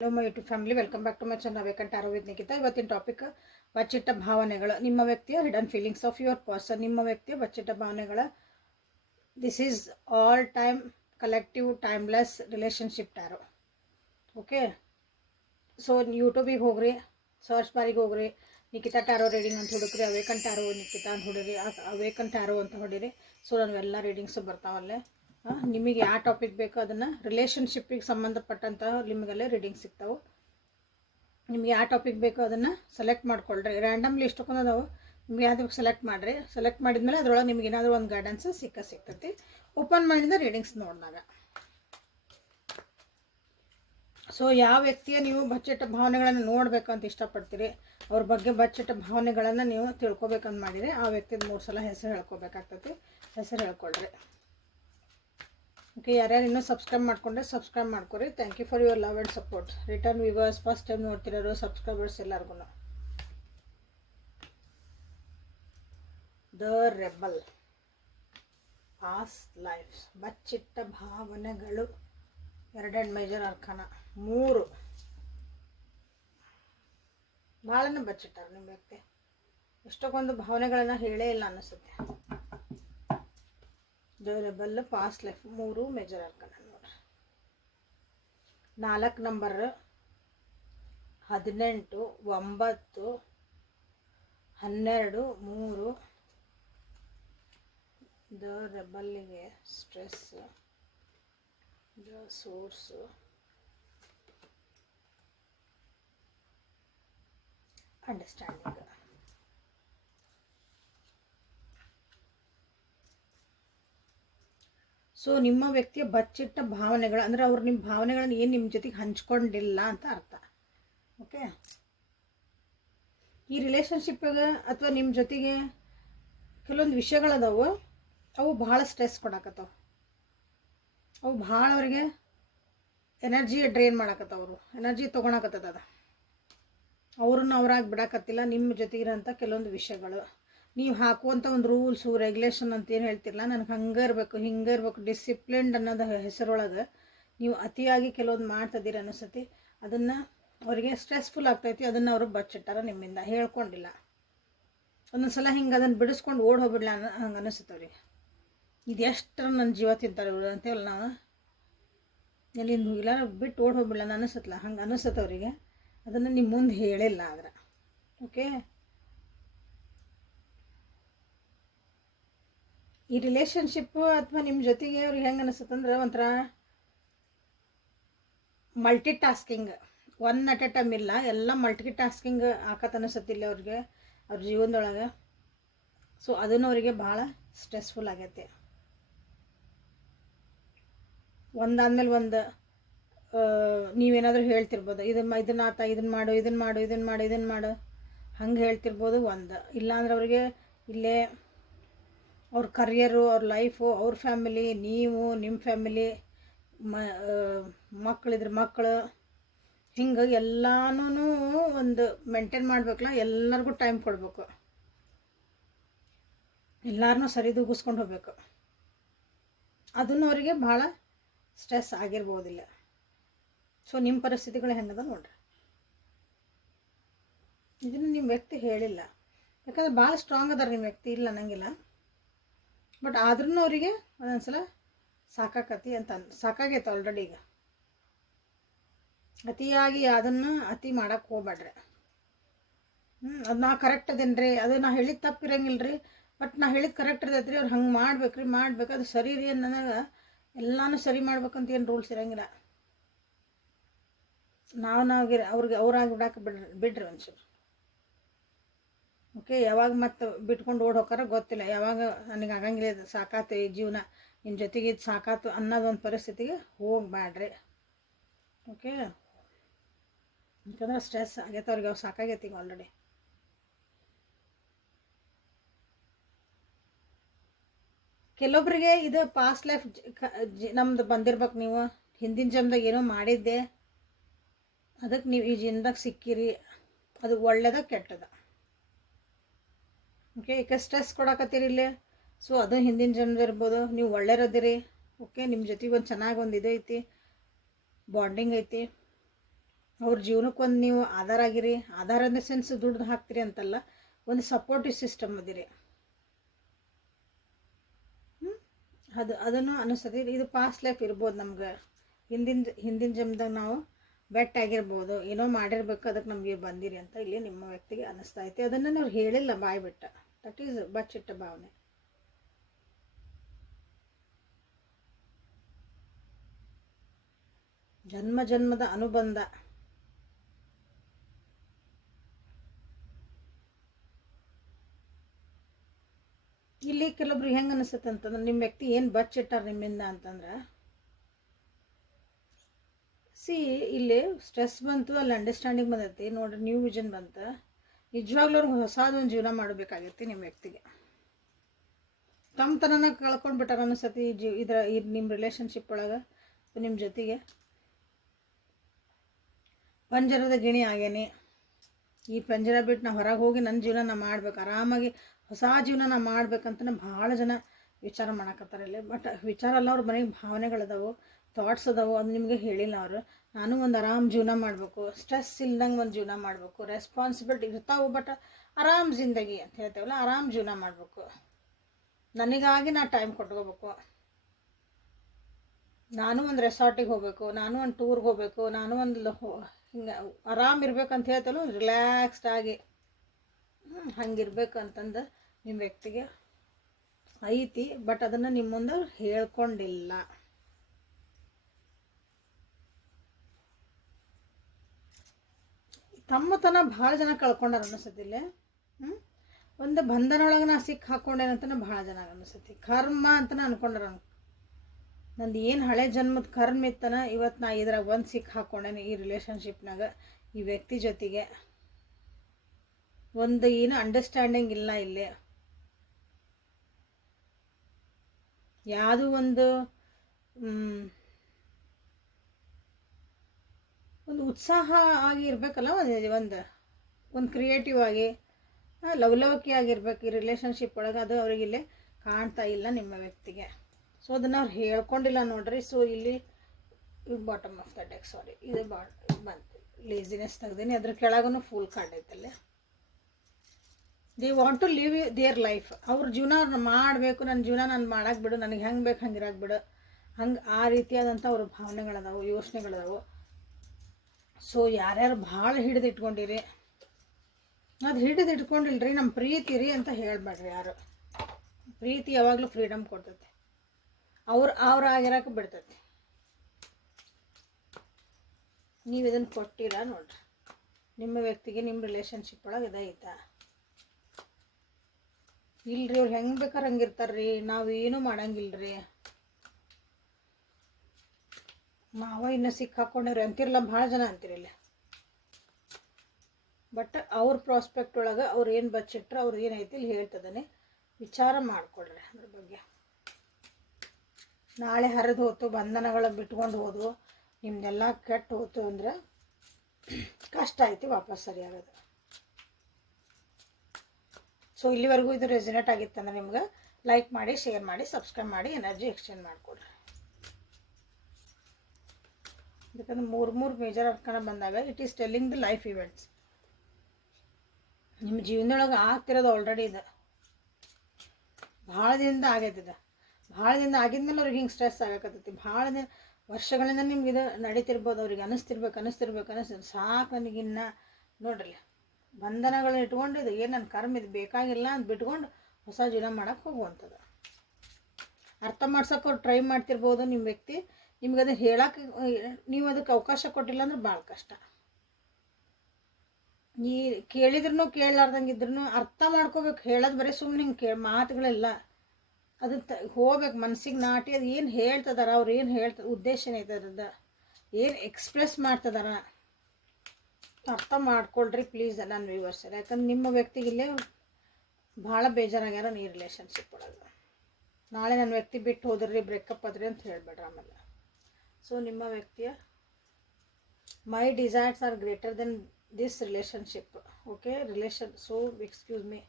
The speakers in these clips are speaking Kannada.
Hello my YouTube family, welcome back to my channel vacant arrow with Nikhita. ಇವತ್ತಿನ ಟಾಪಿಕ್ ಬಚ್ಚಿಟ್ಟ ಭಾವನೆಗಳು, ನಿಮ್ಮ ವ್ಯಕ್ತಿಯ hidden feelings of your person. ನಿಮ್ಮ ವ್ಯಕ್ತಿಯ ಬಚ್ಚಿಟ್ಟ ಭಾವನೆಗಳ this is all time collective timeless relationship tarot. Okay, so ಯೂಟ್ಯೂಬಿಗೆ ಹೋಗ್ರಿ, ಸರ್ಚ್ ಬಾರಿಗೆ ಹೋಗ್ರಿ, ನಿಖಿತಾ ಟ್ಯಾರೋ ರೀಡಿಂಗ್ ಅಂತ ಹುಡುಕ್ರಿ, ಅವೇಕಂಟ್ ಟ್ಯಾರೋ ನಿಖಿತಾ ಅಂತ ಹೊಡಿರಿ, ಅವೇಕಂಟ್ ಟ್ಯಾರೋ ಅಂತ ಹೊಡಿರಿ. ಸೊ ನಾವೆಲ್ಲ ರೀಡಿಂಗ್ಸು ಬರ್ತಾವಲ್ಲೇ. ನಿಮಗೆ ಯಾವ ಟಾಪಿಕ್ ಬೇಕೋ ಅದನ್ನು, ರಿಲೇಷನ್ಶಿಪ್ಪಿಗೆ ಸಂಬಂಧಪಟ್ಟಂತಹ ನಿಮಗೆಲ್ಲ ರೀಡಿಂಗ್ ಸಿಗ್ತಾವೆ. ನಿಮ್ಗೆ ಯಾವ ಟಾಪಿಕ್ ಬೇಕೋ ಅದನ್ನು ಸೆಲೆಕ್ಟ್ ಮಾಡ್ಕೊಳ್ರಿ. ರ್ಯಾಂಡಮ್ಲಿ ಇಷ್ಟಕ್ಕೊಂದವು, ನಿಮ್ಗೆ ಯಾವ್ದು ಸೆಲೆಕ್ಟ್ ಮಾಡಿರಿ. ಸೆಲೆಕ್ಟ್ ಮಾಡಿದ್ಮೇಲೆ ಅದರೊಳಗೆ ನಿಮ್ಗೆ ಏನಾದರೂ ಒಂದು ಗೈಡೆನ್ಸ್ ಸಿಗ್ತೈತಿ ಓಪನ್ ಮೈಂಡಿಂದ ರೀಡಿಂಗ್ಸ್ ನೋಡಿದಾಗ. ಸೊ ಯಾವ ವ್ಯಕ್ತಿಯ ನೀವು ಬಚ್ಚಿಟ್ಟ ಭಾವನೆಗಳನ್ನು ನೋಡಬೇಕಂತ ಇಷ್ಟಪಡ್ತೀರಿ, ಅವ್ರ ಬಗ್ಗೆ ಬಚ್ಚಿಟ್ಟ ಭಾವನೆಗಳನ್ನು ನೀವು ತಿಳ್ಕೊಬೇಕಂತ ಮಾಡಿರಿ, ಆ ವ್ಯಕ್ತಿದ 3 ಸಲ ಹೆಸರು ಹೇಳ್ಕೊಬೇಕಾಗ್ತೈತಿ. ಹೆಸರು ಹೇಳ್ಕೊಳ್ರಿ. ಓಕೆ, ಯಾರ್ಯಾರು ಇನ್ನೂ ಸಬ್ಸ್ಕ್ರೈಬ್ ಮಾಡ್ಕೊಂಡ್ರೆ ಸಬ್ಸ್ಕ್ರೈಬ್ ಮಾಡ್ಕೊರಿ. Thank you for your love and support. Return viewers, first time ನೋಡ್ತಿರೋರು, ಸಬ್ಸ್ಕ್ರೈಬರ್ಸ್ ಎಲ್ಲರಿಗೂ. ದ ರೆಬಲ್, ಪಾಸ್ಟ್ ಲೈಫ್ಸ್, ಬಚ್ಚಿಟ್ಟ ಭಾವನೆಗಳು, 2 ಮೇಜರ್ ಅರ್ಕಾನ, 3 ಭಾಳನ ಬಚ್ಚಿಟ್ಟಾರ ನಿಮ್ಮ ವ್ಯಕ್ತಿ. ಎಷ್ಟಕ್ಕೊಂದು ಭಾವನೆಗಳನ್ನು ಹೇಳೇ ಇಲ್ಲ ಅನ್ನಿಸುತ್ತೆ. The rebel, past life, 3 major arcana ನೋಡ್ರಿ. 4 ನಂಬರ್, 18, 9, 12, 3. ದ ರೆಬಲ್ಗೆ stress, the source, understanding. So ನಿಮ್ಮ ವ್ಯಕ್ತಿಯ ಬಚ್ಚಿಟ್ಟ ಭಾವನೆಗಳು ಅಂದರೆ ಅವ್ರು ನಿಮ್ಮ ಭಾವನೆಗಳನ್ನು ಏನು ನಿಮ್ಮ ಜೊತೆಗೆ ಹಂಚ್ಕೊಂಡಿಲ್ಲ ಅಂತ ಅರ್ಥ. ಓಕೆ, ಈ ರಿಲೇಷನ್ಶಿಪ್ಪಾಗ ಅಥವಾ ನಿಮ್ಮ ಜೊತೆಗೆ ಕೆಲವೊಂದು ವಿಷಯಗಳದಾವು, ಅವು ಭಾಳ ಸ್ಟ್ರೆಸ್ ಕೊಡಾಕತ್ತವು. ಅವು ಭಾಳ ಅವರಿಗೆ ಎನರ್ಜಿ ಡ್ರೈನ್ ಮಾಡಾಕತ್ತವರು, ಎನರ್ಜಿ ತೊಗೊಳಕತ್ತದ. ಅವ್ರನ್ನ ಅವ್ರಾಗಿ ಬಿಡಾಕತ್ತಿಲ್ಲ. ನಿಮ್ಮ ಜೊತೆಗಿರೋಂಥ ಕೆಲವೊಂದು ವಿಷಯಗಳು, ನೀವು ಹಾಕುವಂಥ ಒಂದು ರೂಲ್ಸು ರೆಗ್ಯುಲೇಷನ್ ಅಂತ ಏನು ಹೇಳ್ತಿರಲ್ಲ, ನನಗೆ ಹಂಗೆ ಇರಬೇಕು ಹಿಂಗೆ ಇರಬೇಕು, ಡಿಸಿಪ್ಲಿನ್ಡ್ ಅನ್ನೋದು ಹೆಸರೊಳಗೆ ನೀವು ಅತಿಯಾಗಿ ಕೆಲವೊಂದು ಮಾಡ್ತಿದ್ದೀರಿ ಅನಿಸ್ತತಿ. ಅದನ್ನು ಅವರಿಗೆ ಸ್ಟ್ರೆಸ್ಫುಲ್ ಆಗ್ತೈತಿ. ಅದನ್ನು ಅವರು ಬಚ್ಚಿಟ್ಟಾರ, ನಿಮ್ಮಿಂದ ಹೇಳ್ಕೊಂಡಿಲ್ಲ. ಒಂದೊಂದು ಸಲ ಹಿಂಗೆ ಅದನ್ನು ಬಿಡಿಸ್ಕೊಂಡು ಓಡಿ ಹೋಗ್ಬಿಡ್ಲ ಹಂಗೆ ಅನಿಸುತ್ತೆ ಅವ್ರಿಗೆ. ಇದು ಎಷ್ಟು ನನ್ನ ಜೀವ ತಿಂತಾರೆ ಇವರು ಅಂತೇವಲ್ಲ ನಾವು, ಎಲ್ಲಿಂದ ಇಲ್ಲ ಬಿಟ್ಟು ಓಡಿ ಹೋಗ್ಬಿಡ್ಲ ಅನಿಸುತ್ತಲ್ಲ, ಹಂಗೆ ಅನಿಸುತ್ತೆ ಅವರಿಗೆ. ಅದನ್ನು ನಿಮ್ಮ ಮುಂದೆ ಹೇಳಿಲ್ಲ ಆದ್ರೆ. ಓಕೆ, ಈ ರಿಲೇಷನ್ಶಿಪ್ಪು ಅಥವಾ ನಿಮ್ಮ ಜೊತೆಗೆ ಅವ್ರಿಗೆ ಹೆಂಗೆ ಅನಿಸುತ್ತಂದ್ರೆ ಒಂಥರ multi tasking, one at A time ಇಲ್ಲ, ಎಲ್ಲ ಮಲ್ಟಿ ಟಾಸ್ಕಿಂಗ್ ಆಕತ್ ಅನಿಸುತ್ತಿಲ್ಲ ಅವ್ರಿಗೆ ಅವ್ರ ಜೀವನದೊಳಗೆ. ಸೊ ಅದನ್ನು ಅವರಿಗೆ ಭಾಳ ಸ್ಟ್ರೆಸ್ಫುಲ್ ಆಗೈತೆ. ಒಂದಾದ್ಮೇಲೆ ಒಂದು ನೀವೇನಾದರೂ ಹೇಳ್ತಿರ್ಬೋದು, ಇದನ್ನ ಆತ, ಇದನ್ನು ಮಾಡು, ಇದನ್ನು ಮಾಡು, ಇದನ್ನು ಮಾಡು, ಇದನ್ನು ಮಾಡು, ಹಂಗೆ ಹೇಳ್ತಿರ್ಬೋದು. ಇಲ್ಲಾಂದ್ರೆ ಅವ್ರಿಗೆ ಇಲ್ಲೇ ಅವ್ರ ಕರಿಯರು, ಅವ್ರ ಲೈಫು, ಅವ್ರ ಫ್ಯಾಮಿಲಿ, ನೀವು ನಿಮ್ಮ ಫ್ಯಾಮಿಲಿ, ಮಕ್ಕಳಿದ್ರೆ ಮಕ್ಕಳು, ಹಿಂಗೆ ಎಲ್ಲನೂ ಒಂದು ಮೇಂಟೈನ್ ಮಾಡಬೇಕಲ್ಲ. ಎಲ್ಲರಿಗೂ ಟೈಮ್ ಕೊಡಬೇಕು, ಎಲ್ಲರನ್ನೂ ಸರಿದೂಗಿಸ್ಕೊಂಡು ಹೋಗ್ಬೇಕು. ಅದನ್ನು ಅವರಿಗೆ ಭಾಳ ಸ್ಟ್ರೆಸ್ ಆಗಿರ್ಬೋದಿಲ್ಲ. ಸೊ ನಿಮ್ಮ ಪರಿಸ್ಥಿತಿಗಳು ಹೆಂಗದ ನೋಡ್ರಿ. ಇದನ್ನು ನಿಮ್ಮ ವ್ಯಕ್ತಿ ಹೇಳಿಲ್ಲ, ಯಾಕಂದ್ರೆ ಭಾಳ ಸ್ಟ್ರಾಂಗ್ ಅದಾರ ನಿಮ್ಮ ವ್ಯಕ್ತಿ, ಇಲ್ಲ ಅನ್ನಂಗಿಲ್ಲ. ಬಟ್ ಆದ್ರೂ ಅವರಿಗೆ ಒಂದೊಂದ್ಸಲ ಸಾಕಾಗೈತೆ ಆಲ್ರೆಡಿ. ಈಗ ಅತಿಯಾಗಿ ಅದನ್ನು ಅತಿ ಮಾಡೋಕ್ಕೆ ಹೋಗ್ಬೇಡ್ರಿ. ಅದು ನಾ ಕರೆಕ್ಟ್ ಅದೇನು ರೀ, ಅದು ನಾ ಹೇಳಿದ ತಪ್ಪಿರಂಗಿಲ್ಲ ರೀ, ಬಟ್ ನಾ ಹೇಳಿದ ಕರೆಕ್ಟ್ ಇರ್ತೈತೆ ರೀ, ಅವ್ರು ಹಂಗೆ ಮಾಡ್ಬೇಕು, ಅದು ಸರಿ ರೀ ನನಗೆ ಎಲ್ಲನೂ ಸರಿ ಮಾಡ್ಬೇಕಂತ ಏನು ರೂಲ್ಸ್ ಇರೋಂಗಿಲ್ಲ. ಅವ್ರಿಗೆ ಅವ್ರಾಗಿ ಬಿಡ್ರಿ ಒಂಚೂರು. ಓಕೆ, ಯಾವಾಗ ಮತ್ತೆ ಬಿಟ್ಕೊಂಡು ಓಡಿ ಹೋಗಾರ ಗೊತ್ತಿಲ್ಲ, ಯಾವಾಗ ನನಗೆ ಆಗಂಗಿಲ್ಲ, ಇದು ಸಾಕಾತು ಈ ಜೀವನ, ನಿಮ್ಮ ಜೊತೆಗೆ ಇದು ಸಾಕಾತು ಅನ್ನೋದೊಂದು ಪರಿಸ್ಥಿತಿಗೆ ಹೋಗಬೇಡ್ರಿ. ಓಕೆ, ಯಾಕಂದ್ರೆ ಸ್ಟ್ರೆಸ್ ಆಗೈತೆ ಅವ್ರಿಗೆ, ಅವ್ರು ಸಾಕಾಗೈತೆ ಈಗ ಆಲ್ರೆಡಿ. ಕೆಲವೊಬ್ಬರಿಗೆ ಇದು ಪಾಸ್ಟ್ ಲೈಫ್ ನಮ್ದು ಬಂದಿರ್ಬೇಕು. ನೀವು ಹಿಂದಿನ ಜನ್ಮದಾಗ ಏನೋ ಮಾಡಿದ್ದೆ, ಅದಕ್ಕೆ ನೀವು ಈ ಜೀವನದಾಗ ಸಿಕ್ಕಿರಿ, ಅದು ಒಳ್ಳೇದ ಕೆಟ್ಟದ. ಓಕೆ, ಈಗ ಸ್ಟ್ರೆಸ್ ಕೊಡಕತ್ತೀರಿ ಇಲ್ಲೇ, ಸೊ ಅದು ಹಿಂದಿನ ಜನ್ಮದ ಇರ್ಬೋದು. ನೀವು ಒಳ್ಳೆಯರದಿರಿ. ಓಕೆ, ನಿಮ್ಮ ಜೊತೆಗೆ ಒಂದು ಚೆನ್ನಾಗಿ ಒಂದು ಇದು ಐತಿ, ಬಾಂಡಿಂಗ್ ಐತಿ. ಅವ್ರ ಜೀವನಕ್ಕೆ ಒಂದು ನೀವು ಆಧಾರ ಆಗಿರಿ. ಆಧಾರ ಇನ್ ದ ಸೆನ್ಸ್ ದುಡ್ಡು ಹಾಕ್ತೀರಿ ಅಂತಲ್ಲ, ಒಂದು ಸಪೋರ್ಟಿವ್ ಸಿಸ್ಟಮ್ ಅದಿರಿ. ಅದನ್ನು ಅನಿಸ್ತದೆ. ಇದು ಪಾಸ್ಟ್ ಲೈಫ್ ಇರ್ಬೋದು ನಮ್ಗೆ, ಹಿಂದಿನ ಜನ್ಮದಾಗ ನಾವು ಬೆಟ್ ಆಗಿರ್ಬೋದು, ಏನೋ ಮಾಡಿರ್ಬೇಕು, ಅದಕ್ಕೆ ನಮಗೆ ಬಂದಿರಿ ಅಂತ ಇಲ್ಲಿ ನಿಮ್ಮ ವ್ಯಕ್ತಿಗೆ ಅನ್ನಿಸ್ತಾ ಐತೆ. ಅದನ್ನು ನಾವು ಹೇಳಿಲ್ಲ ಬಾಯಿ ಬಿಟ್ಟ, ದಟ್ ಈಸ್ ಬಚ್ಚಿಟ್ಟ ಭಾವನೆ. ಜನ್ಮ ಜನ್ಮದ ಅನುಬಂಧ. ಇಲ್ಲಿ ಕೆಲವೊಬ್ರು ಹೆಂಗೆ ಅನಿಸುತ್ತೆ ಅಂತಂದ್ರೆ, ನಿಮ್ಮ ವ್ಯಕ್ತಿ ಏನು ಬಚ್ಚಿಟ್ಟಾರ ನಿಮ್ಮಿಂದ ಅಂತಂದ್ರೆ, ಇಲ್ಲಿ ಸ್ಟ್ರೆಸ್ ಬಂತು, ಅಲ್ಲಿ ಅಂಡರ್ಸ್ಟ್ಯಾಂಡಿಂಗ್ ಬಂದೈತಿ ನೋಡ್ರಿ, ನ್ಯೂ ವಿಷನ್ ಬಂತು. ನಿಜವಾಗ್ಲೂ ಅವ್ರಿಗೆ ಹೊಸದೊಂದು ಜೀವನ ಮಾಡಬೇಕಾಗೈತಿ ನಿಮ್ಮ ವ್ಯಕ್ತಿಗೆ. ತಮ್ಮ ತನನ ಕಳ್ಕೊಂಡು ಬಿಟ್ಟಾರ ಅನಿಸ್ತತಿ ನಿಮ್ಮ ರಿಲೇಷನ್ಶಿಪ್ ಒಳಗೆ. ನಿಮ್ಮ ಜೊತೆಗೆ ಪಂಜರದ ಗಿಣಿ ಆಗೇನಿ. ಈ ಪಂಜರ ಬಿಟ್ಟು ನಾ ಹೊರಗೆ ಹೋಗಿ ನನ್ನ ಜೀವನ ನಾ ಮಾಡ್ಬೇಕು, ಆರಾಮಾಗಿ ಹೊಸ ಜೀವನ ನಾ ಮಾಡ್ಬೇಕಂತ ಭಾಳ ಜನ ವಿಚಾರ ಮಾಡಕತ್ತಾರೆ ಇಲ್ಲಿ. ಬಟ್ ವಿಚಾರ ಅಲ್ಲ, ಅವ್ರ ಮನೆಗೆ ಭಾವನೆಗಳದಾವು, ಥಾಟ್ಸ್ ಅದಾವು. ಅದು ನಿಮಗೆ ಹೇಳಿಲ್ಲ ಅವರು. ನಾನು ಒಂದು ಆರಾಮ್ ಜೀವನ ಮಾಡಬೇಕು, ಸ್ಟ್ರೆಸ್ ಇಲ್ದಂಗೆ ಒಂದು ಜೀವನ ಮಾಡಬೇಕು, ರೆಸ್ಪಾನ್ಸಿಬಿಲಿಟಿ ಇರ್ತಾವೆ, ಬಟ್ ಆರಾಮ್ ಜಿಂದಗಿ ಅಂತ ಹೇಳ್ತೇವಲ್ಲ, ಆರಾಮ್ ಜೀವನ ಮಾಡಬೇಕು. ನನಗಾಗಿ ನಾ ಟೈಮ್ ಕೊಟ್ಕೋಬೇಕು, ನಾನು ಒಂದು ರೆಸಾರ್ಟಿಗೆ ಹೋಗಬೇಕು, ನಾನು ಒಂದು ಟೂರ್ಗೆ ಹೋಗಬೇಕು, ನಾನು ಒಂದು ಹಿಂಗೆ ಆರಾಮ್ ಇರ್ಬೇಕಂತ ಹೇಳ್ತೇವಲ್ಲ, ಒಂದು ರಿಲ್ಯಾಕ್ಸ್ಡ್ ಆಗಿ ಹಂಗಿರ್ಬೇಕಂತಂದು ನಿಮ್ಮ ವ್ಯಕ್ತಿಗೆ ಐತಿ. ಬಟ್ ಅದನ್ನು ನಿಮ್ಮ ಮುಂದೆ ಹೇಳ್ಕೊಂಡಿಲ್ಲ. ತಮ್ಮತನ ಭಾಳ ಜನ ಕಳ್ಕೊಂಡಾರ ಅನಿಸತಿಲ್ಲ. ಒಂದು ಬಂಧನೊಳಗೆ ನಾ ಸಿಕ್ಕಿ ಹಾಕ್ಕೊಂಡೇನಂತನ ಭಾಳ ಜನ ಅನಿಸತಿ. ಕರ್ಮ ಅಂತನ ಅನ್ಕೊಂಡ್ರ, ನಂದು ಏನು ಹಳೆ ಜನ್ಮದ ಕರ್ಮ ಇತ್ತನ ಇವತ್ತು ನಾ ಇದ್ರಾಗ ಒಂದು ಸಿಕ್ಕಿ ಹಾಕ್ಕೊಂಡೇನೆ ಈ ರಿಲೇಷನ್ಶಿಪ್ನಾಗ. ಈ ವ್ಯಕ್ತಿ ಜೊತೆಗೆ ಒಂದು ಏನು ಅಂಡರ್ಸ್ಟ್ಯಾಂಡಿಂಗ್ ಇಲ್ಲ ಇಲ್ಲಿ. ಯಾವುದೂ ಒಂದು ಉತ್ಸಾಹ ಆಗಿ ಇರಬೇಕಲ್ಲ, ಒಂದು ಕ್ರಿಯೇಟಿವ್ ಆಗಿ ಲವಲವಿಕೆ ಆಗಿರ್ಬೇಕು ಈ ರಿಲೇಷನ್ಶಿಪ್ ಒಳಗೆ. ಅದು ಅವ್ರಿಗೆ ಇಲ್ಲಿ ಕಾಣ್ತಾ ಇಲ್ಲ ನಿಮ್ಮ ವ್ಯಕ್ತಿಗೆ. ಸೊ ಅದನ್ನು ಅವ್ರು ಹೇಳ್ಕೊಂಡಿಲ್ಲ ನೋಡ್ರಿ. ಸೊ ಇಲ್ಲಿ bottom of the deck, sorry, ಇದು ಬಂತು ಲೇಸಿನೆಸ್ ತೆಗ್ದೀನಿ. ಅದ್ರ ಕೆಳಗೂ ಫುಲ್ ಕಾರ್ಡ್ ಐತಲ್ಲೇ. They want to live their life. ಅವ್ರ ಜೀವನ ಅವ್ರನ್ನ ಮಾಡಬೇಕು, ನನ್ನ ಜೀವನ ನಾನು ಮಾಡಕ್ಕೆ ಬಿಡು, ನನಗೆ ಹೆಂಗೆ ಬೇಕು ಹಂಗೆ ಇರಕ್ಕೆ ಬಿಡು, ಹಂಗೆ ಆ ರೀತಿಯಾದಂಥ ಅವ್ರ ಭಾವನೆಗಳದಾವು, ಯೋಚನೆಗಳದಾವು. ಸೊ ಯಾರ್ಯಾರು ಭಾಳ ಹಿಡಿದಿಟ್ಕೊಂಡಿರಿ, ಅದು ಹಿಡಿದಿಟ್ಕೊಂಡಿಲ್ರಿ, ನಮ್ಮ ಪ್ರೀತಿ ರೀ ಅಂತ ಹೇಳಬೇಡ್ರಿ ಯಾರು. ಪ್ರೀತಿ ಯಾವಾಗಲೂ ಫ್ರೀಡಮ್ ಕೊಡ್ತೈತಿ, ಅವ್ರು ಆಗಿರೋಕೆ ಬಿಡ್ತೈತಿ. ನೀವು ಇದನ್ನು ಕೊಟ್ಟಿಲ್ಲ ನೋಡ್ರಿ ನಿಮ್ಮ ವ್ಯಕ್ತಿಗೆ. ನಿಮ್ಮ ರಿಲೇಷನ್ಶಿಪ್ ಒಳಗೆ ಇದೈತಾ ಇಲ್ರಿ? ಅವ್ರು ಹೆಂಗೆ ಬೇಕಾರೆ ಹಂಗಿರ್ತಾರ್ರಿ, ನಾವು ಏನೂ ಮಾಡಂಗಿಲ್ರಿ, ಮಾವ ಇನ್ನೂ ಸಿಕ್ಕಾಕೊಂಡಿವ್ರಿ ಅಂತಿರಲ್ಲ ಭಾಳ ಜನ ಅಂತಿರಲ್ಲ. ಬಟ್ ಅವ್ರ ಪ್ರಾಸ್ಪೆಕ್ಟ್ ಒಳಗೆ ಅವ್ರು ಏನು ಬಚ್ಚಿಟ್ರೆ ಅವ್ರು ಏನೈತಿ ಇಲ್ಲಿ ಹೇಳ್ತದಾನೆ, ವಿಚಾರ ಮಾಡಿಕೊಡ್ರಿ ಅದ್ರ ಬಗ್ಗೆ. ನಾಳೆ ಹರಿದು ಹೋತು, ಬಂಧನಗಳ ಬಿಟ್ಕೊಂಡು ಹೋದ್ವು, ನಿಮ್ದೆಲ್ಲ ಕೆಟ್ಟು ಹೋತು ಅಂದ್ರೆ ಕಷ್ಟ ಐತಿ ವಾಪಸ್ ಸರಿಯಾಗೋದು. ಸೊ ಇಲ್ಲಿವರೆಗೂ ಇದು ರೆಸಿನೇಟ್ ಆಗಿತ್ತಂದ್ರೆ ನಿಮ್ಗೆ ಲೈಕ್ ಮಾಡಿ, ಶೇರ್ ಮಾಡಿ, ಸಬ್ಸ್ಕ್ರೈಬ್ ಮಾಡಿ, ಎನರ್ಜಿ ಎಕ್ಸ್ಚೇಂಜ್ ಮಾಡಿಕೊಡ್ರಿ. ಯಾಕಂದ್ರೆ ಮೂರು ಮೇಜರ್ ಅರ್ಕನ ಬಂದಾಗ it is telling the life events. ನಿಮ್ಮ ಜೀವನದೊಳಗೆ ಆಗ್ತಿರೋದು ಆಲ್ರೆಡಿ ಇದೆ, ಭಾಳ ದಿನದಿಂದ ಆಗೈತಿದೆ. ಭಾಳ ದಿನ ಆಗಿದ್ಮೇಲೆ ಅವ್ರಿಗೆ ಹಿಂಗೆ ಸ್ಟ್ರೆಸ್ ಆಗಕತ್ತೈತಿ. ಭಾಳ ದಿನ ವರ್ಷಗಳಿಂದ ನಿಮ್ಗೆ ಇದು ನಡೀತಿರ್ಬೋದು. ಅವ್ರಿಗೆ ಅನ್ನಿಸ್ತಿರ್ಬೇಕು ಸಾಕು ನನಗಿನ್ನ ನೋಡ್ರಿ, ಬಂಧನಗಳನ್ನ ಇಟ್ಕೊಂಡಿದ್ದು ಏನು ನನ್ನ ಕರ್ಮ ಇದು ಬೇಕಾಗಿಲ್ಲ ಅಂತ ಬಿಟ್ಕೊಂಡು ಹೊಸ ಜೀವನ ಮಾಡೋಕ್ಕೆ ಹೋಗುವಂಥದ್ದು. ಅರ್ಥ ಮಾಡ್ಸೋಕೆ ಅವ್ರು ಟ್ರೈ ಮಾಡ್ತಿರ್ಬೋದು ನಿಮ್ಮ ವ್ಯಕ್ತಿ. ನಿಮ್ಗೆ ಅದನ್ನು ಹೇಳೋಕೆ ನೀವು ಅದಕ್ಕೆ ಅವಕಾಶ ಕೊಟ್ಟಿಲ್ಲ ಅಂದ್ರೆ ಭಾಳ ಕಷ್ಟ. ಈ ಕೇಳಿದ್ರೂ ಕೇಳಲಾರ್ದಂಗೆ ಇದ್ರೂ ಅರ್ಥ ಮಾಡ್ಕೋಬೇಕು. ಹೇಳೋದು ಬರೀ ಸುಮ್ಮನೆ ಹಿಂಗೆ ಮಾತುಗಳೆಲ್ಲ, ಅದು ಹೋಗ್ಬೇಕು ಮನಸ್ಸಿಗೆ ನಾಟಿ. ಅದು ಏನು ಹೇಳ್ತದಾರ, ಅವ್ರು ಏನು ಉದ್ದೇಶ ಏನೈತೆ ಅದ್ರದ್ದು, ಏನು ಎಕ್ಸ್ಪ್ರೆಸ್ ಮಾಡ್ತದಾರ ಅರ್ಥ ಮಾಡ್ಕೊಳ್ರಿ ಪ್ಲೀಸ್ ನನ್ನ ವ್ಯೂವರ್ಸ್. ಯಾಕಂದ್ರೆ ನಿಮ್ಮ ವ್ಯಕ್ತಿಗಿಲ್ಲೇ ಭಾಳ ಬೇಜಾರಾಗ್ಯಾರ ಈ ರಿಲೇಷನ್ಶಿಪ್ ಒಳಗೆ. ನಾಳೆ ನನ್ನ ವ್ಯಕ್ತಿ ಬಿಟ್ಟು ಹೋದ್ರಿ, ಬ್ರೇಕಪ್ ಆದ್ರಿ ಅಂತ ಹೇಳ್ಬೇಡ್ರಿ ಆಮೇಲೆ. ಸೊ ನಿಮ್ಮ ವ್ಯಕ್ತಿಯ my desires are greater than this relationship. Okay relation, so excuse me.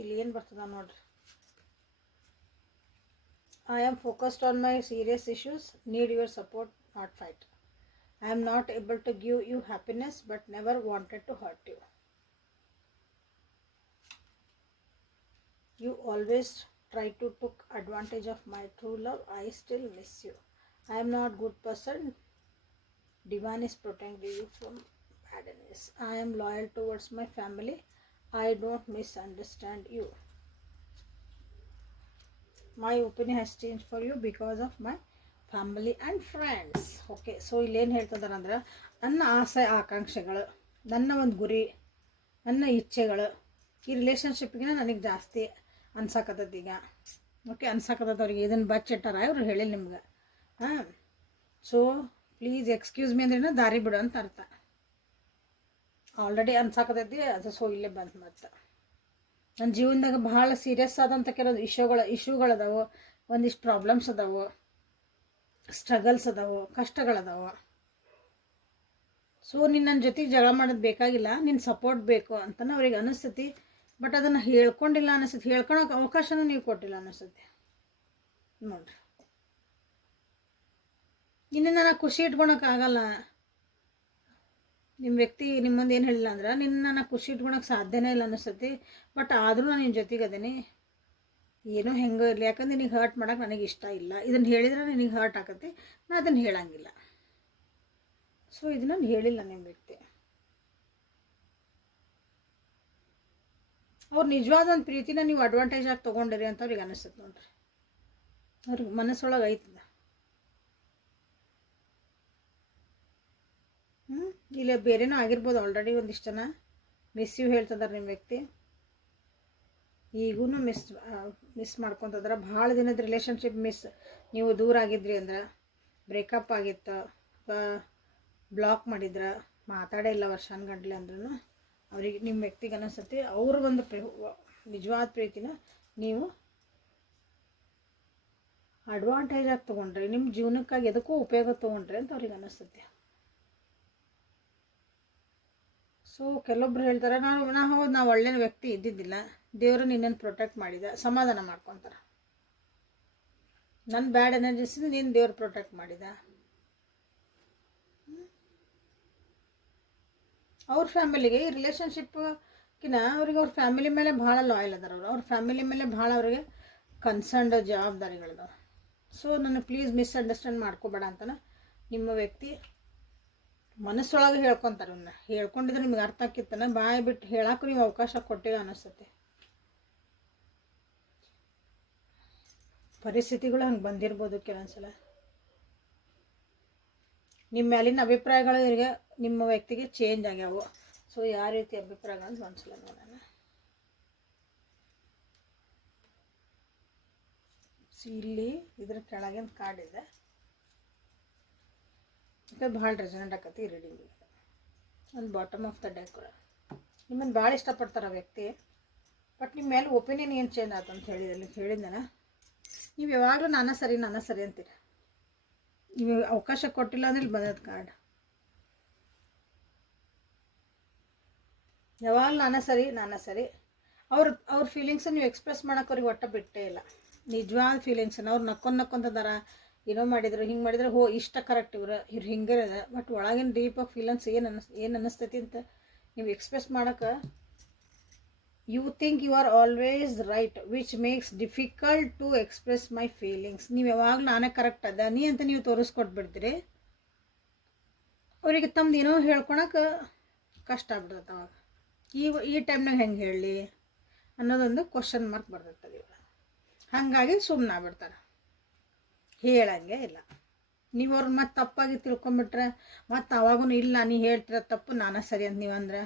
ಇಲ್ಲಿ ಏನು ಬರ್ತದ ನೋಡ್ರಿ, I am focused on my serious issues, need your support not fight. I am not able to give you happiness but never wanted to hurt you. You always try to took advantage of my true love. I still miss you. I am not good person. Divine is protecting you from badness. I am loyal towards my family. I don't misunderstand you. My opinion has changed for you because of my family and friends. Okay, so ಇಲ್ಲೇನು ಹೇಳ್ತಿದ್ದಾರೆ ಅಂದ್ರೆ, ನನ್ನ ಆಸೆ ಆಕಾಂಕ್ಷೆಗಳು, ನನ್ನ ಒಂದು ಗುರಿ, ನನ್ನ ಇಚ್ಛೆಗಳು ಈ ರಿಲೇಷನ್ಶಿಪ್ಗಿನ ನನಗೆ ಜಾಸ್ತಿ ಅನ್ಸಾಕತ್ತದ ಈಗ. ಓಕೆ, ಅನ್ಸಾಕತ್ತದ ಅವ್ರಿಗೆ ಇದನ್ನು ಬಚ್ಚಿಟ್ಟಾರ ಇವ್ರು ಹೇಳಿಲ್ಲ ನಿಮ್ಗೆ. ಹಾಂ, ಸೊ ಪ್ಲೀಸ್ ಎಕ್ಸ್ಕ್ಯೂಸ್ ಮೀ ಅಂದ್ರೇನು ದಾರಿ ಬಿಡು ಅಂತ ಅರ್ಥ. ಆಲ್ರೆಡಿ ಅನ್ಸಾಕತೈತಿ ಅದು. ಸೊ ಇಲ್ಲೇ ಬಂತು ಮತ್ತು ನನ್ನ ಜೀವನದಾಗ ಭಾಳ ಸೀರಿಯಸ್ ಆದಂಥ ಕೆಲವೊಂದು ಇಶ್ಯೂಗಳದಾವು, ಒಂದಿಷ್ಟು ಪ್ರಾಬ್ಲಮ್ಸ್ ಅದಾವು, ಸ್ಟ್ರಗಲ್ಸ್ ಅದಾವು, ಕಷ್ಟಗಳದಾವು. ಸೊ ನೀನು ನನ್ನ ಜೊತೆಗೆ ಜಗಳ ಮಾಡೋದು ಬೇಕಾಗಿಲ್ಲ, ನಿನ್ನ ಸಪೋರ್ಟ್ ಬೇಕು ಅಂತಲೂ ಅವ್ರಿಗೆ ಅನಿಸ್ತೈತಿ. ಬಟ್ ಅದನ್ನು ಹೇಳ್ಕೊಂಡಿಲ್ಲ ಅನಿಸ್ತೈತಿ, ಹೇಳ್ಕೊಳಕ್ಕೆ ಅವಕಾಶನೂ ನೀವು ಕೊಟ್ಟಿಲ್ಲ ಅನಿಸ್ತೈತಿ. ನೋಡ್ರಿ, ನಿನ್ನ ನಾನು ಖುಷಿ ಇಟ್ಕೊಳಕ್ಕಾಗಲ್ಲ. ನಿಮ್ಮ ವ್ಯಕ್ತಿ ನಿಮ್ಮ ಮುಂದೆ ಏನು ಹೇಳಿಲ್ಲ ಅಂದ್ರೆ ನಿನ್ನ ಖುಷಿ ಇಟ್ಕೊಳಕ್ಕೆ ಸಾಧ್ಯನೇ ಇಲ್ಲ ಅನಿಸ್ತೈತಿ. ಬಟ್ ಆದರೂ ನಾನು ನಿನ್ನ ಜೊತೆಗೆ ಅದೇನೆ, ಏನೋ ಹೆಂಗೆ ಇರಲಿ, ಯಾಕಂದ್ರೆ ನಿನಗೆ ಹರ್ಟ್ ಮಾಡೋಕೆ ನನಗೆ ಇಷ್ಟ ಇಲ್ಲ. ಇದನ್ನು ಹೇಳಿದ್ರೆ ನಿನಗೆ ಹರ್ಟ್ ಆಕತಿ, ನಾನು ಅದನ್ನು ಹೇಳಂಗಿಲ್ಲ. ಸೊ ಇದನ್ನು ಹೇಳಿಲ್ಲ ನಿಮ್ಮ ವ್ಯಕ್ತಿ. ಅವ್ರು ನಿಜವಾದ ಒಂದು ಪ್ರೀತಿನ ನೀವು ಅಡ್ವಾಂಟೇಜ್ ಆಗಿ ತೊಗೊಂಡಿರಿ ಅಂತ ಅವ್ರಿಗೆ ಅನಿಸ್ತದೆ ನೋಡ್ರಿ. ಅವ್ರಿಗೆ ಮನಸ್ಸೊಳಗೆ ಐತದ. ಇಲ್ಲ ಬೇರೆನೂ ಆಗಿರ್ಬೋದು. ಆಲ್ರೆಡಿ ಒಂದಿಷ್ಟು ಜನ ಮಿಸ್ ಯು ಹೇಳ್ತಿದ್ದಾರೆ ನಿಮ್ಮ ವ್ಯಕ್ತಿ. ಈಗೂ ಮಿಸ್ ಮಾಡ್ಕೊತಿದ್ರೆ, ಭಾಳ ದಿನದ ರಿಲೇಷನ್ಶಿಪ್ ನೀವು ದೂರ ಆಗಿದ್ರಿ ಅಂದ್ರೆ, ಬ್ರೇಕಪ್ ಆಗಿತ್ತು ಅಥವಾ ಬ್ಲಾಕ್ ಮಾಡಿದ್ರೆ, ಮಾತಾಡೇ ಇಲ್ಲ ವರ್ಷಾನುಗಂಟ್ಲೆ ಅಂದ್ರೂ ಅವ್ರಿಗೆ ನಿಮ್ಮ ವ್ಯಕ್ತಿಗೆ ಅನಿಸ್ತತಿ ಅವ್ರ ಒಂದು ನಿಜವಾದ ಪ್ರೀತಿನ ನೀವು ಅಡ್ವಾಂಟೇಜ್ ಆಗಿ ತೊಗೊಂಡ್ರಿ, ನಿಮ್ಮ ಜೀವನಕ್ಕಾಗಿ ಎದಕ್ಕೂ ಉಪಯೋಗ ತೊಗೊಂಡ್ರಿ ಅಂತ ಅವ್ರಿಗೆ ಅನಿಸ್ತತಿ. ಸೊ ಕೆಲವೊಬ್ರು ಹೇಳ್ತಾರೆ, ನಾವು ಒಳ್ಳೆಯ ವ್ಯಕ್ತಿ ಇದ್ದಿದ್ದಿಲ್ಲ, ದೇವರು ನಿನ್ನನ್ನು ಪ್ರೊಟೆಕ್ಟ್ ಮಾಡಿದ, ಸಮಾಧಾನ ಮಾಡ್ಕೊತಾರೆ. ನನ್ನ ಬ್ಯಾಡ್ ಎನರ್ಜಿಸಿಂದ ನೀನು ದೇವ್ರು ಪ್ರೊಟೆಕ್ಟ್ ಮಾಡಿದ. ಅವ್ರ ಫ್ಯಾಮಿಲಿಗೆ ಈ ರಿಲೇಷನ್ಶಿಪ್ಕಿನ ಅವ್ರಿಗೆ ಅವ್ರ ಫ್ಯಾಮಿಲಿ ಮೇಲೆ ಭಾಳ ಲಾಯಲ್ ಅದಾರ. ಅವ್ರ ಫ್ಯಾಮಿಲಿ ಮೇಲೆ ಭಾಳ ಅವ್ರಿಗೆ ಕನ್ಸರ್ನ್ಡ್ ಜವಾಬ್ದಾರಿಗಳದಾವ. ಸೊ ನನ್ನ ಪ್ಲೀಸ್ ಮಿಸ್ಅಂಡರ್ಸ್ಟ್ಯಾಂಡ್ ಮಾಡ್ಕೋಬೇಡ ಅಂತಾನೆ ನಿಮ್ಮ ವ್ಯಕ್ತಿ ಮನಸ್ಸೊಳಗೆ ಹೇಳ್ಕೊತಾರೆ. ಇವನ್ನ ಹೇಳ್ಕೊಂಡಿದ್ರೆ ನಿಮ್ಗೆ ಅರ್ಥ ಆಕಿತ್ತಾನೆ, ಬಾಯಿ ಬಿಟ್ಟು ಹೇಳಕ್ಕೂ ನೀವು ಅವಕಾಶ ಕೊಟ್ಟಿಲ್ಲ ಅನ್ನಿಸ್ತತಿ. ಪರಿಸ್ಥಿತಿಗಳು ಹಂಗೆ ಬಂದಿರ್ಬೋದು ಕೆಲವೊಂದ್ಸಲ. ನಿಮ್ಮ ಮೇಲಿನ ಅಭಿಪ್ರಾಯಗಳು ಇವರಿಗೆ ನಿಮ್ಮ ವ್ಯಕ್ತಿಗೆ ಚೇಂಜ್ ಆಗ್ಯಾವು. ಸೊ ಯಾವ ರೀತಿ ಅಭಿಪ್ರಾಯಗಳಂತ ಒಂದ್ಸಲ ನೋಡೋಣ. ಇಲ್ಲಿ ಇದ್ರ ಕೆಳಗಿನ ಕಾರ್ಡ್ ಇದೆ, ಮತ್ತೆ ಭಾಳ ರೆಸನೆಂಟ್ ಆಕತಿ ಈ ರೀಡಿಂಗ್. ಒಂದು ಬಾಟಮ್ ಆಫ್ ದ ಡೆಕ್ ಕೂಡ ನಿಮ್ಮನ್ನು ಭಾಳ ಇಷ್ಟಪಡ್ತಾರೆ ವ್ಯಕ್ತಿ. ಬಟ್ ನಿಮ್ಮ ಮೇಲೆ ಒಪಿನಿಯನ್ ಏನು ಚೇಂಜ್ ಆಯ್ತು ಅಂತ ಹೇಳಿದ್ದಾನೆ. ನೀವು ಯಾವಾಗಲೂ ನಾನಾ ಸರಿ ಅಂತೀರಿ. ನೀವು ಅವಕಾಶ ಕೊಟ್ಟಿಲ್ಲ ಅಂದ್ರೆ ಇಲ್ಲಿ ಬಂದದ ಕಾರ್ಡ್. ಯಾವಾಗಲೂ ನಾನಾ ಸರಿ ಅವ್ರ ಫೀಲಿಂಗ್ಸನ್ನು ನೀವು ಎಕ್ಸ್ಪ್ರೆಸ್ ಮಾಡೋಕೆ ಅವ್ರಿಗೆ ಒಟ್ಟ ಬಿಟ್ಟೇ ಇಲ್ಲ. ನಿಜವಾದ ಫೀಲಿಂಗ್ಸನ್ನು ಅವ್ರು ನಕ್ಕೊಂದರ ಏನೋ ಮಾಡಿದ್ರು, ಹಿಂಗೆ ಮಾಡಿದ್ರೆ ಇಷ್ಟ ಕರೆಕ್ಟ್ ಇವ್ರು ಹಿಂಗೆ ಇದೆ. ಬಟ್ ಒಳಗಿನ ಡೀಪಾಗಿ ಫೀಲಿಂಗ್ಸ್ ಏನು ಅನ್ನಿಸ್ತೈತಿ ಅಂತ ನೀವು ಎಕ್ಸ್ಪ್ರೆಸ್ ಮಾಡೋಕೆ you think you are always right which makes difficult to express my feelings. ನೀವು ಯಾವಾಗಲೂ ನಾನೇ ಕರೆಕ್ಟ್ ಅದ ನೀ ಅಂತ ನೀವು ತೋರಿಸ್ಕೊಟ್ಬಿಡ್ತೀರಿ. ಅವರಿಗೆ ತಮ್ಮದು ಏನೋ ಹೇಳ್ಕೊಳಕ್ಕೆ ಕಷ್ಟ ಆಗ್ಬಿಡ್ತೈತೆ. ಅವಾಗ ಈ ಟೈಮ್ನಾಗ ಹೆಂಗೆ ಹೇಳಲಿ ಅನ್ನೋದೊಂದು ಕ್ವಶನ್ ಮಾರ್ಕ್ ಬರ್ತೈತೆ ಇವಾಗ. ಹಾಗಾಗಿ ಸುಮ್ಮನೆ ಆಗ್ಬಿಡ್ತಾರೆ, ಹೇಳಂಗೆ ಇಲ್ಲ. ನೀವು ಅವ್ರನ್ನ ಮತ್ತೆ ತಪ್ಪಾಗಿ ತಿಳ್ಕೊಂಬಿಟ್ರೆ ಮತ್ತು ಅವಾಗೂ ಇಲ್ಲ ನೀ ಹೇಳ್ತಿರೋ ತಪ್ಪು ನಾನೇ ಸರಿ ಅಂತ ನೀವಂದ್ರೆ,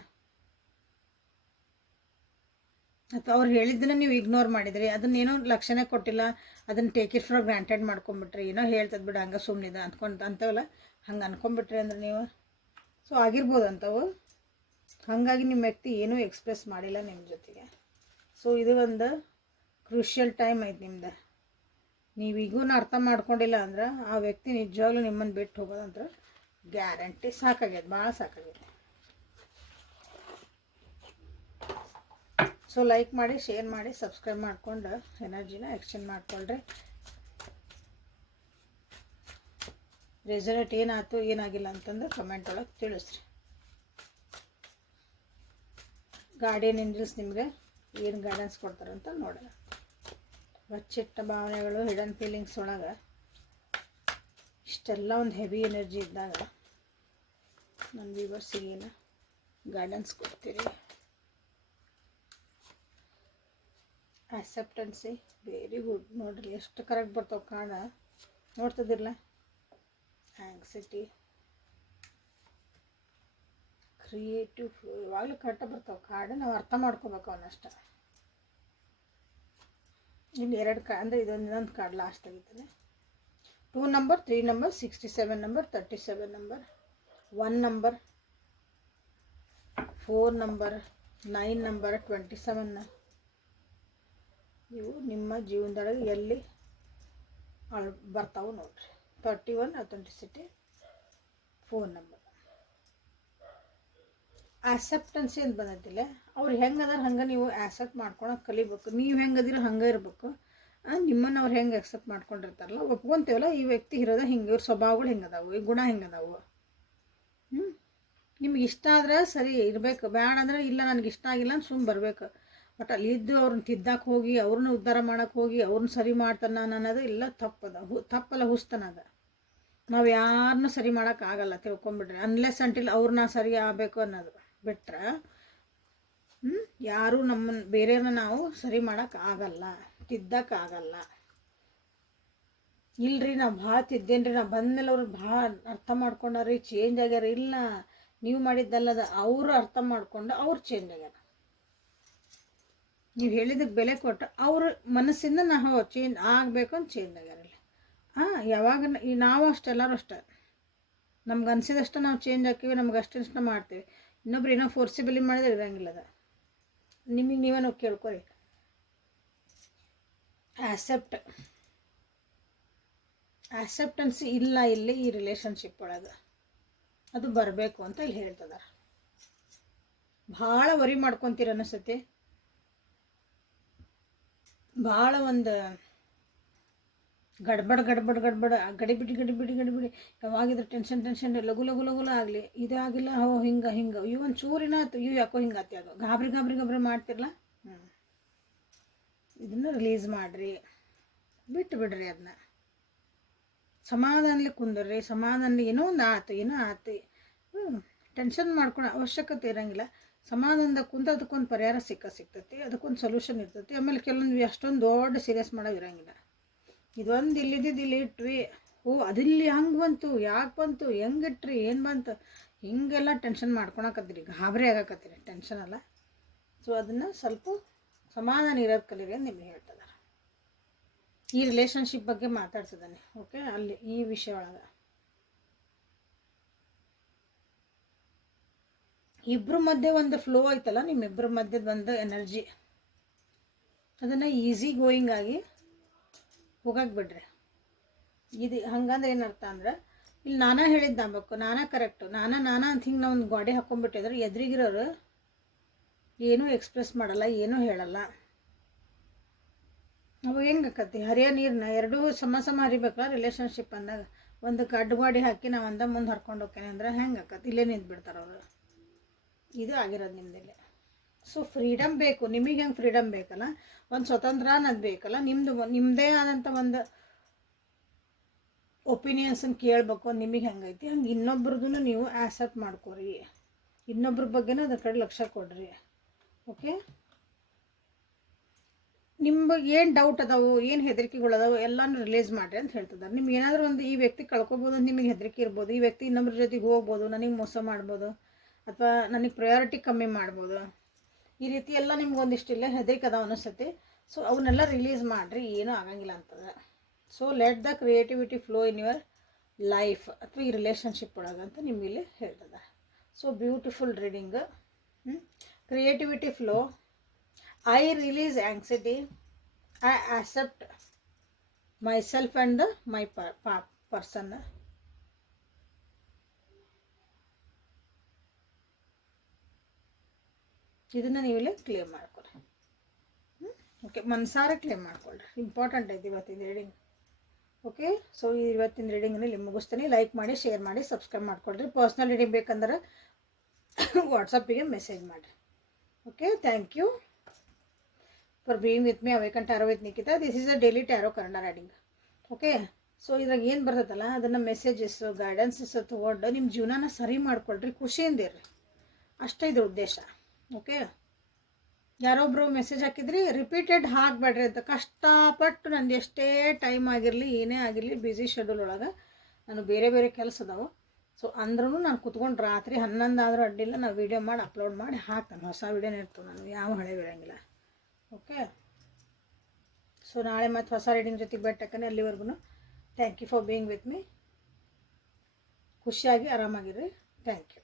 ಅಥವಾ ಅವ್ರು ಹೇಳಿದ್ದನ್ನು ನೀವು ಇಗ್ನೋರ್ ಮಾಡಿದ್ರಿ, ಅದನ್ನೇನೋ ಲಕ್ಷಣೆ ಕೊಟ್ಟಿಲ್ಲ, ಅದನ್ನು ಟೇಕ್ ಇಟ್ ಫಾರ್ ಗ್ರಾಂಟೆಡ್ ಮಾಡ್ಕೊಂಬಿಟ್ರಿ, ಏನೋ ಹೇಳ್ತದ ಬಿಡು ಹಂಗೆ ಸುಮ್ಮನಿದೆ ಅಂತವಲ್ಲ, ಹಂಗೆ ಅನ್ಕೊಂಬಿಟ್ರಿ ಅಂದ್ರೆ ನೀವು. ಸೊ ಆಗಿರ್ಬೋದು ಅಂಥವು. ಹಾಗಾಗಿ ನಿಮ್ಮ ವ್ಯಕ್ತಿ ಏನೂ ಎಕ್ಸ್ಪ್ರೆಸ್ ಮಾಡಿಲ್ಲ ನಿಮ್ಮ ಜೊತೆಗೆ. ಸೊ ಇದು ಒಂದು ಕ್ರೂಷಿಯಲ್ ಟೈಮ್ ಐತೆ ನಿಮ್ದು. ನೀವೀಗೂ ಅರ್ಥ ಮಾಡ್ಕೊಂಡಿಲ್ಲ ಅಂದ್ರೆ ಆ ವ್ಯಕ್ತಿ ನಿಜವಾಗ್ಲೂ ನಿಮ್ಮನ್ನು ಬಿಟ್ಟು ಹೋಗೋದಂದ್ರೆ ಗ್ಯಾರಂಟಿ. ಸಾಕಾಗ್ಯದ, ಭಾಳ ಸಾಕಾಗೈತೆ. ಸೊ ಲೈಕ್ ಮಾಡಿ, ಶೇರ್ ಮಾಡಿ, ಸಬ್ಸ್ಕ್ರೈಬ್ ಮಾಡಿಕೊಂಡು ಎನರ್ಜಿನ ಎಕ್ಸ್ಚೇಂಜ್ ಮಾಡಿಕೊಳ್ರಿ. ರೆಸಲ್ಟ್ ಏನಾಯ್ತು ಏನಾಗಿಲ್ಲ ಅಂತಂದ್ರೆ ಕಮೆಂಟ್ ಒಳಗೆ ತಿಳಿಸ್ರಿ. ಗಾರ್ಡಿಯನ್ ಏಂಜಲ್ಸ್ ನಿಮಗೆ ಏನು ಗೈಡೆನ್ಸ್ ಕೊಡ್ತಾರಂತ ನೋಡೋಣ. ಬಚ್ಚಿಟ್ಟ ಭಾವನೆಗಳು, ಹಿಡನ್ ಫೀಲಿಂಗ್ಸ್ ಒಳಗೆ ಇಷ್ಟೆಲ್ಲ ಒಂದು ಹೆವಿ ಎನರ್ಜಿ ಇದ್ದಾಗ ನನ್ನ ವ್ಯೂವರ್ಸಿಗೆ ಏನು ಗೈಡೆನ್ಸ್ ಕೊಡ್ತೀರಿ? ಆಕ್ಸೆಪ್ಟೆನ್ಸಿ, ವೆರಿ ಗುಡ್. ನೋಡ್ರಿ ಎಷ್ಟು ಕರೆಕ್ಟ್ ಬರ್ತಾವೆ ಕಾರಣ ನೋಡ್ತಿದ್ದಿರಲ್ಲ. ಆಂಗ್ಸೈಟಿ, ಕ್ರಿಯೇಟಿವ್ ಫ್ಲೋ, ಇವಾಗಲೂ ಕರೆಕ್ಟಾಗಿ ಬರ್ತಾವೆ ಕಾರ್ಡ್. ನಾವು ಅರ್ಥ ಮಾಡ್ಕೋಬೇಕು ಅವನಷ್ಟ. ಇನ್ನು 2 ಕಾರ್ಡ್ ಅಂದರೆ ಇನ್ನೊಂದು ಕಾರ್ಡ್ ಲಾಸ್ಟ್ ಆಗಿದ್ದಾನೆ. 2 number, 3 number, 67 number, 37 number, 1 number, 4 number, 9 number, 27. ಇವು ನಿಮ್ಮ ಜೀವನದೊಳಗೆ ಎಲ್ಲಿ ಬರ್ತಾವೆ ನೋಡ್ರಿ. 31 ಅಥೆಂಟಿಸಿಟಿ, 4 ನಂಬರ್. ಆಕ್ಸೆಪ್ಟೆನ್ಸಿ ಅಂತ ಬಂದೈತಿಲ್ಲ, ಅವ್ರು ಹೆಂಗದಾರ ಹಂಗೆ ನೀವು ಆಕ್ಸೆಪ್ಟ್ ಮಾಡ್ಕೊಳಕ್ಕೆ ಕಲಿಬೇಕು. ನೀವು ಹೆಂಗದಿರೋ ಹಂಗೆ ಇರಬೇಕು. ನಿಮ್ಮನ್ನು ಅವ್ರು ಹೆಂಗೆ ಅಕ್ಸೆಪ್ಟ್ ಮಾಡ್ಕೊಂಡಿರ್ತಾರಲ್ಲ, ಒಪ್ಕೊತೀವಲ್ಲ ಈ ವ್ಯಕ್ತಿ ಇರೋದ ಹಿಂಗೆ, ಇವ್ರ ಸ್ವಭಾವಗಳು ಹೆಂಗದಾವು, ಈ ಗುಣ ಹೆಂಗದಾವು. ನಿಮ್ಗೆ ಇಷ್ಟ ಆದ್ರೆ ಸರಿ ಇರಬೇಕು, ಬೇಡ ಅಂದ್ರೆ ಇಲ್ಲ ನನಗೆ ಇಷ್ಟ ಆಗಿಲ್ಲ ಅಂತ ಸುಮ್ಮನೆ ಬರಬೇಕು. ಬಟ್ ಅಲ್ಲಿ ಇದ್ದು ಅವ್ರನ್ನ ತಿದ್ದಕ್ಕೆ ಹೋಗಿ ಅವ್ರನ್ನ ಉದ್ಧಾರ ಮಾಡೋಕ್ಕೆ ಹೋಗಿ ಅವ್ರನ್ನ ಸರಿ ಮಾಡ್ತಾನೆ ನಾನು ಅನ್ನೋದು ಇಲ್ಲ, ತಪ್ಪಲ್ಲ, ಹುಸ್ತನದ. ನಾವು ಯಾರನ್ನೂ ಸರಿ ಮಾಡೋಕ್ಕಾಗಲ್ಲ ತಿಳ್ಕೊಂಬಿಡ್ರಿ. ಅನ್ಲೆಸ್ ಅಂಟಿಲ್ ಅವ್ರನ್ನ ಸರಿ ಆಗಬೇಕು ಅನ್ನೋದು ಬಿಟ್ರೆ ಯಾರೂ ನಮ್ಮನ್ನು ಬೇರೆಯವ್ರನ್ನ ನಾವು ಸರಿ ಮಾಡೋಕ್ಕಾಗಲ್ಲ, ತಿದ್ದಕ್ಕಾಗಲ್ಲ. ಇಲ್ಲರಿ ನಾವು ಭಾಳ ತಿದ್ದೇನ್ರಿ, ನಾವು ಬಂದಮೇಲೆ ಅವ್ರು ಭಾಳ ಅರ್ಥ ಮಾಡ್ಕೊಂಡಾರಿ, ಚೇಂಜ್ ಆಗ್ಯಾರ. ಇಲ್ಲ, ನೀವು ಮಾಡಿದ್ದಲ್ಲದ, ಅವರು ಅರ್ಥ ಮಾಡ್ಕೊಂಡು ಅವ್ರು ಚೇಂಜ್ ಆಗ್ಯಾರ. ನೀವು ಹೇಳಿದಕ್ಕೆ ಬೆಲೆ ಕೊಟ್ಟು ಅವ್ರ ಮನಸ್ಸಿಂದ ನಾವು ಚೇಂಜ್ ಆಗಬೇಕು ಅಂತ ಚೇಂಜ್ ಆಗ್ಯಾರಲ್ಲಿ. ಯಾವಾಗ ನಾವು ಅಷ್ಟೇ, ಎಲ್ಲರೂ ಅಷ್ಟೇ. ನಮ್ಗೆ ಅನಿಸಿದಷ್ಟು ನಾವು ಚೇಂಜ್ ಹಾಕೀವಿ, ನಮ್ಗೆ ಅಷ್ಟು ಮಾಡ್ತೀವಿ. ಇನ್ನೊಬ್ರು ಏನೋ ಫೋರ್ಸಿಬಲಿ ಮಾಡಿದ್ರೆ ಇರೋಂಗಿಲ್ಲ ಅದು. ನಿಮಗೆ ನೀವೇ ನಾವು ಕೇಳ್ಕೊರಿ. ಆಕ್ಸೆಪ್ಟೆನ್ಸಿ ಇಲ್ಲ ಇಲ್ಲಿ ಈ ರಿಲೇಷನ್ಶಿಪ್ ಒಳಗೆ, ಅದು ಬರಬೇಕು ಅಂತ ಇಲ್ಲಿ ಹೇಳ್ತದಾರ. ಭಾಳ ವರಿ ಮಾಡ್ಕೊತೀರ ಅನಿಸ್ತೈತಿ, ಭಾಳ ಒಂದು ಗಡ್ಬಡ ಗಡಿಬಿಡಿ ಯಾವಾಗಿದ್ರೆ ಟೆನ್ಷನ್ ಲಘು ಆಗಲಿ, ಇದಾಗಿಲ್ಲ, ಹಿಂಗೆ ಇವು ಚೂರಿನ ಇವು ಯಾಕೋ ಹಿಂಗಾತಿ, ಅದು ಗಾಬರಿ ಮಾಡ್ತಿರಲ್ಲ. ಇದನ್ನು ರಿಲೀಸ್ ಮಾಡಿರಿ, ಬಿಟ್ಟು ಬಿಡ್ರಿ. ಅದನ್ನ ಸಮಾಧಾನಲಿ ಕುಂದರ್ರಿ. ಸಮಾಧಾನಲಿ ಏನೋ ಆತು ಟೆನ್ಷನ್ ಮಾಡ್ಕೊಳೋ ಅವಶ್ಯಕತೆ ಇರೋಂಗಿಲ್ಲ. ಸಮಾಧಾನದ ಕುಂತ ಅದಕ್ಕೊಂದು ಪರಿಹಾರ ಸಿಗ್ತೈತಿ, ಅದಕ್ಕೊಂದು ಸೊಲ್ಯೂಷನ್ ಇರ್ತೈತಿ. ಆಮೇಲೆ ಕೆಲವೊಂದು ಅಷ್ಟೊಂದು ದೊಡ್ಡ ಸೀರಿಯಸ್ ಮಾಡೋದು ಇರೋಂಗಿಲ್ಲ. ಇದೊಂದು ಇಲ್ಲಿದ್ದು ಇಲ್ಲಿ ಇಟ್ವಿ, ಅದಿಲ್ಲಿ ಹಂಗೆ ಬಂತು, ಯಾಕೆ ಬಂತು, ಹೆಂಗಿಟ್ರಿ, ಏನು ಬಂತು, ಹಿಂಗೆಲ್ಲ ಟೆನ್ಷನ್ ಮಾಡ್ಕೊಳಕತ್ತೀರಿ, ಗಾಬರಿ ಆಗಕತ್ತೀರಿ, ಟೆನ್ಷನ್ ಅಲ್ಲ. ಸೊ ಅದನ್ನು ಸ್ವಲ್ಪ ಸಮಾಧಾನ ಇರೋದು ಕಲೀರಿ ಅಂತ ನಿಮಗೆ ಹೇಳ್ತಿದ್ದಾರೆ. ಈ ರಿಲೇಷನ್ಶಿಪ್ ಬಗ್ಗೆ ಮಾತಾಡ್ತಿದ್ದಾನೆ. ಓಕೆ, ಅಲ್ಲಿ ಈ ವಿಷಯ ಒಳಗೆ ಇಬ್ಬರ ಮಧ್ಯೆ ಒಂದು ಫ್ಲೋ ಐತಲ್ಲ, ನಿಮ್ಮಿಬ್ಬರ ಮಧ್ಯದ ಒಂದು ಎನರ್ಜಿ, ಅದನ್ನು ಈಸಿ ಗೋಯಿಂಗ್ ಆಗಿ ಹೋಗಕ್ಕೆ ಬಿಡ್ರಿ. ಇದು ಹಂಗಂದ್ರೆ ಏನರ್ಥ ಅಂದ್ರೆ, ಇಲ್ಲಿ ನಾನಾ ಹೇಳಿದ್ದು ನಂಬಬೇಕು, ನಾನಾ ಕರೆಕ್ಟು, ನಾನಾ ಅಂತ ಹಿಂಗೆ ನಾವು ಒಂದು ಗಾಡಿ ಹಾಕ್ಕೊಂಡ್ಬಿಟ್ಟಿದ್ರೆ ಎದುರಿಗಿರೋರು ಏನೂ ಎಕ್ಸ್ಪ್ರೆಸ್ ಮಾಡಲ್ಲ, ಏನೂ ಹೇಳಲ್ಲ. ಅವು ಹೆಂಗೆ ಆಕತಿ, ಹರಿಯೋ ನೀರನ್ನ ಎರಡೂ ಸಮ ಹರಿಬೇಕಲ್ಲ ರಿಲೇಷನ್ಶಿಪ್ ಅಂದಾಗ. ಒಂದು ಅಡ್ಡು ಗಾಡಿ ಹಾಕಿ ನಾವು ಮುಂದೆ ಹರ್ಕೊಂಡು ಹೋಗ್ತೇನೆ ಅಂದ್ರೆ ಹೆಂಗೆ ಆಕತಿ, ಇಲ್ಲೇ ನಿಂತ್ಬಿಡ್ತಾರೆ ಅವರು. ಇದು ಆಗಿರೋದು ನಿಮ್ಮದಿಲ್ಲ. ಸೊ ಫ್ರೀಡಮ್ ಬೇಕು, ನಿಮಗೆ ಹೆಂಗೆ ಫ್ರೀಡಮ್ ಬೇಕಲ್ಲ, ಒಂದು ಸ್ವತಂತ್ರ ಅನ್ನೋದು ಬೇಕಲ್ಲ, ನಿಮ್ಮದೇ ಆದಂಥ ಒಂದು ಒಪಿನಿಯನ್ಸನ್ನು ಕೇಳಬೇಕು. ನಿಮಗೆ ಹೆಂಗೈತಿ ಹಂಗೆ ಇನ್ನೊಬ್ರದ್ದು ನೀವು ಆಕ್ಸೆಪ್ಟ್ ಮಾಡ್ಕೊರಿ, ಇನ್ನೊಬ್ರ ಬಗ್ಗೆನೂ ಅದ್ರ ಕಡೆ ಲಕ್ಷ್ಯ ಕೊಡ್ರಿ. ಓಕೆ, ನಿಮಗೆ ಏನು ಡೌಟ್ ಅದಾವು, ಏನು ಹೆದರಿಕೆಗಳದಾವು ಎಲ್ಲನೂ ರಿಲೀಸ್ ಮಾಡಿರಿ ಅಂತ ಹೇಳ್ತಿದ್ದಾರೆ. ನಿಮ್ಗೆ ಏನಾದರೂ ಒಂದು ಈ ವ್ಯಕ್ತಿ ಕಳ್ಕೊಬೋದು ಅಂತ ನಿಮಗೆ ಹೆದರಿಕೆ ಇರ್ಬೋದು, ಈ ವ್ಯಕ್ತಿ ಇನ್ನೊಬ್ರ ಜೊತೆಗೆ ಹೋಗ್ಬೋದು, ನನಗೆ ಮೋಸ ಮಾಡ್ಬೋದು, ಅಥವಾ ನನಗೆ ಪ್ರಯಾರಿಟಿ ಕಮ್ಮಿ ಮಾಡ್ಬೋದು, ಈ ರೀತಿ ಎಲ್ಲ ನಿಮ್ಗೆ ಒಂದಿಷ್ಟಿಲ್ಲ ಹೆದರಿಕೆ ಅದಾವ ಅನಿಸ್ತೈತಿ. ಸೊ ಅವನ್ನೆಲ್ಲ ರಿಲೀಸ್ ಮಾಡಿರಿ, ಏನೂ ಆಗಂಗಿಲ್ಲ ಅಂತಂದ್ರೆ. So let the creativity flow in your life ಅಥವಾ ಈ ರಿಲೇಷನ್ಶಿಪ್ ಒಳಗೆ ಅಂತ ನಿಮಗೆ ಹೇಳ್ತದೆ. So beautiful reading. Creativity flow. I release anxiety. I accept myself and my person. ಇದನ್ನು ನೀವೇ ಕ್ಲೇಮ್ ಮಾಡ್ಕೊಳ್ರಿ. ಓಕೆ, ಮನಸಾರ ಕ್ಲೇಮ್ ಮಾಡ್ಕೊಳ್ರಿ. ಇಂಪಾರ್ಟೆಂಟ್ ಐತಿ ಇವತ್ತಿನ ರೀಡಿಂಗ್. ಓಕೆ, ಸೊ ಇವತ್ತಿನ ರೀಡಿಂಗನ್ನು ಇಲ್ಲಿ ಮುಗಿಸ್ತೀನಿ. ಲೈಕ್ ಮಾಡಿ, ಶೇರ್ ಮಾಡಿ, ಸಬ್ಸ್ಕ್ರೈಬ್ ಮಾಡ್ಕೊಳ್ರಿ. ಪರ್ಸ್ನಲ್ ರೀಡಿಂಗ್ ಬೇಕಂದ್ರೆ ವಾಟ್ಸಪ್ಪಿಗೆ ಮೆಸೇಜ್ ಮಾಡಿರಿ. Okay, thank you for being with me. Awaken tarot with Nikhita. This is a daily tarot Kannada reading. Okay, so ಇದ್ರಾಗ ಏನು ಬರ್ತದಲ್ಲ ಅದನ್ನು ಮೆಸೇಜಸ್ಸು ಗೈಡೆನ್ಸಸ್ಸು ತೊಗೊಂಡು ನಿಮ್ಮ ಜೀವನನ ಸರಿ ಮಾಡ್ಕೊಳ್ರಿ, ಖುಷಿಯಿಂದ ಇರ್ರಿ. ಅಷ್ಟೇ ಇದ್ರ ಉದ್ದೇಶ. ಓಕೆ, ಯಾರೊಬ್ಬರು ಮೆಸೇಜ್ ಹಾಕಿದ್ರಿ ರಿಪೀಟೆಡ್ ಹಾಕಬೇಡ್ರಿ ಅಂತ. ಕಷ್ಟಪಟ್ಟು ನಂದು ಎಷ್ಟೇ ಟೈಮ್ ಆಗಿರಲಿ, ಏನೇ ಆಗಿರಲಿ, ಬ್ಯುಸಿ ಶೆಡ್ಯೂಲ್ ಒಳಗೆ ನಾನು ಬೇರೆ ಬೇರೆ ಕೆಲಸ ಅದಾವೆ. ಸೊ ಅಂದ್ರೂ ನಾನು ಕುತ್ಕೊಂಡು ರಾತ್ರಿ 11 ಆದರೂ ಅಡ್ಡಿಲ್ಲ, ನಾನು ವೀಡಿಯೋ ಮಾಡಿ ಅಪ್ಲೋಡ್ ಮಾಡಿ ಹಾಕ್ತಾನೆ. ಹೊಸ ವೀಡಿಯೋನೇ ಇರ್ತವೆ, ನಾನು ಯಾವ ಹಳೆ ಇರೋಂಗಿಲ್ಲ. ಓಕೆ, ಸೊ ನಾಳೆ ಮತ್ತು ಹೊಸ ರೀಡಿಂಗ್ ಜೊತೆಗೆ ಬೆಟ್ಟಕ್ಕನೆ. ಅಲ್ಲಿವರೆಗೂ thank you for being with me. ಖುಷಿಯಾಗಿ ಆರಾಮಾಗಿರ್ರಿ. Thank you.